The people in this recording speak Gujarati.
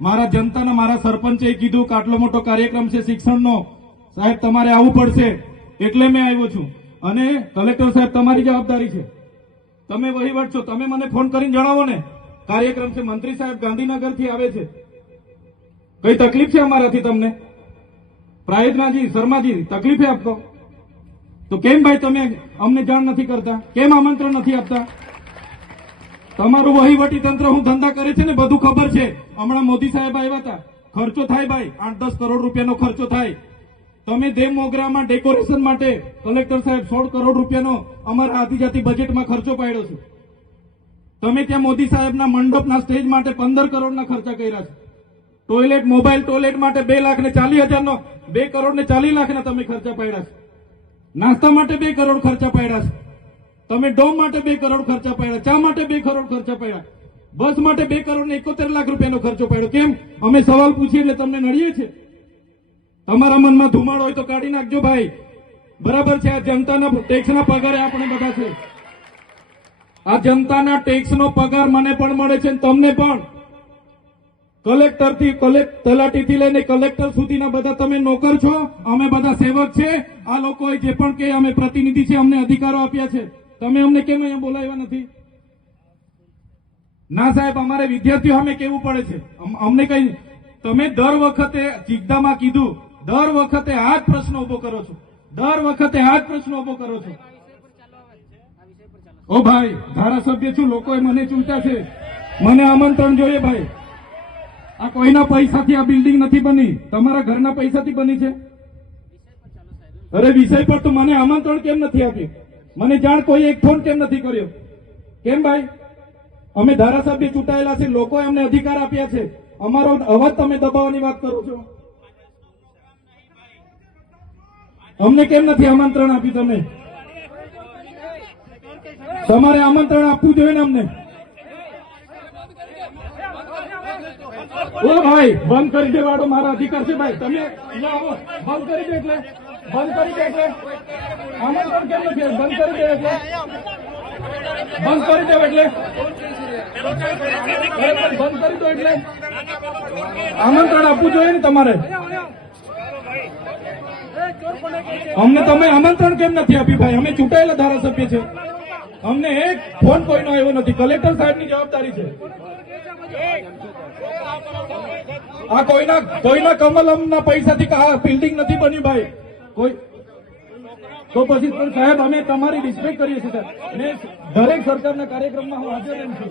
મારા જનતાના મારા સરપંચે કીધું કે આટલો મોટો કાર્યક્રમ છે શિક્ષણનો, સાહેબ તમારે આવવું પડશે એટલે મેં આવ્યો છું. અને કલેક્ટર સાહેબ તમારી જવાબદારી છે, તમે વહીવટ છો, તમે મને ફોન કરીને જણાવો ને કાર્યક્રમ છે. મંત્રી સાહેબ ગાંધીનગરથી આવે છે, કઈ તકલીફ છે અમારાથી તમને? પ્રાયતનાજી શર્માજી તકલીફ આપતો તો કેમ ભાઈ તમે અમને જાણ નથી કરતા? કેમ આમંત્રણ નથી આપતા? તમારું વહીવટી તંત્ર હું ધંધા કરે છે ને બધું ખબર છે. હમણાં મોદી સાહેબ આવ્યા હતા, ખર્ચો થાય ભાઈ, 8-10 કરોડ રૂપિયાનો ખર્ચો થાય. તમે દેવ મોગરામાં ડેકોરેશન માટે કલેક્ટર સાહેબ 16 કરોડ રૂપિયાનો અમારા આદિજાતિ બજેટમાં ખર્ચો પાડ્યો છે. તમે ત્યાં મોદી સાહેબના મંડપના સ્ટેજ માટે 15 કરોડના ખર્ચા કર્યા છે. ટોયલેટ, મોબાઈલ ટોયલેટ માટે 2,40,000નો 2 કરોડ ને 40 લાખના તમે ખર્ચા પાડ્યા છે. નાસ્તા માટે 2 કરોડ ખર્ચા પાડ્યા છે. તમે ડોમ માટે 2 કરોડ ખર્ચા પાડ્યા, ચા માટે 2 કરોડ ખર્ચા પાડ્યા, બસ માટે 2 કરોડ ને 71 લાખ રૂપિયાનો ખર્ચો પાડ્યો. કેમ? અમે સવાલ પૂછીએ એટલે તમને નડીએ છે? તમારા મનમાં ધુમાડો હોય તો કાઢી નાખજો ભાઈ, બરાબર છે? આ જનતાના ટેક્સના પગારે આપણે બધા છે. આ જનતાના ટેક્સનો પગાર મને પણ મળે છે, તમને પણ. કલેક્ટરથી તલાટીથી લઈને કલેક્ટર સુધીના બધા તમે નોકર છો, અમે બધા સેવક છે. આ લોકોએ જે પણ કે અમે પ્રતિનિધિ છે, અમને અધિકારો આપ્યા છે. તમે અમને કેમ અહીંયા બોલાવ્યા નથી? ના સાહેબ, અમારે વિદ્યાર્થીઓ અમે કેવું પડે છે. અમને કઈ, તમે દર વખતે ચિકદામાં કીધું, દર વખતે આ જ પ્રશ્ન ઉભો કરો છો, દર વખતે આ જ પ્રશ્ન ઉભો કરો છો. ઓ ભાઈ, ધારાસભ્ય છું, લોકોએ મને ચૂંટ્યા છે, મને આમંત્રણ જોઈએ ભાઈ. આ કોઈના પૈસાથી આ બિલ્ડિંગ નથી બની, તમારા ઘરના પૈસાથી બની છે. અરે વિષય પર તો મને આમંત્રણ કેમ નથી આપ્યું? મને જાણ કોઈ એક ફોન કેમ નથી કર્યો? કેમ ભાઈ? અમે ધારાસભ્ય ચૂંટાયેલા છે, લોકોએ અમને અધિકાર આપ્યા છે, અમારો અવાજ તમે દબાવવાની વાત કરો છો. અમને કેમ નથી આમંત્રણ આપ્યું? તમે તમારે આમંત્રણ આપવું જોઈએ ને અમને. ઓ ભાઈ, બંધ કરી દેવાડો, મારા અધિકાર છે ભાઈ. તમે આવો, બંધ કરી દે એટલે, બંધ કરી દે એટલે આમંત્રણ કેમ નથી? બંધ કરી દે એટલે, બંધ કરી દે એટલે, બંધ કરી દો એટલે આમંત્રણ આપવું જોઈએ ને તમારે. અમને તમે આમંત્રણ કેમ નથી આપ્યું ભાઈ? અમે ચૂંટાયેલા ધારાસભ્ય છે, અમને એક ફોન કોઈનો આવ્યો નથી. કલેક્ટર સાહેબની જવાબદારી છે. આ કોઈના કમલમના પૈસાથી આ બિલ્ડિંગ નથી બની ભાઈ. કોઈ તો પછી પણ સાહેબ, અમે તમારી રિસ્પેક્ટ કરીએ છીએ સાહેબ. મેં દરેક સરકારના કાર્યક્રમમાં હું હાજર છું.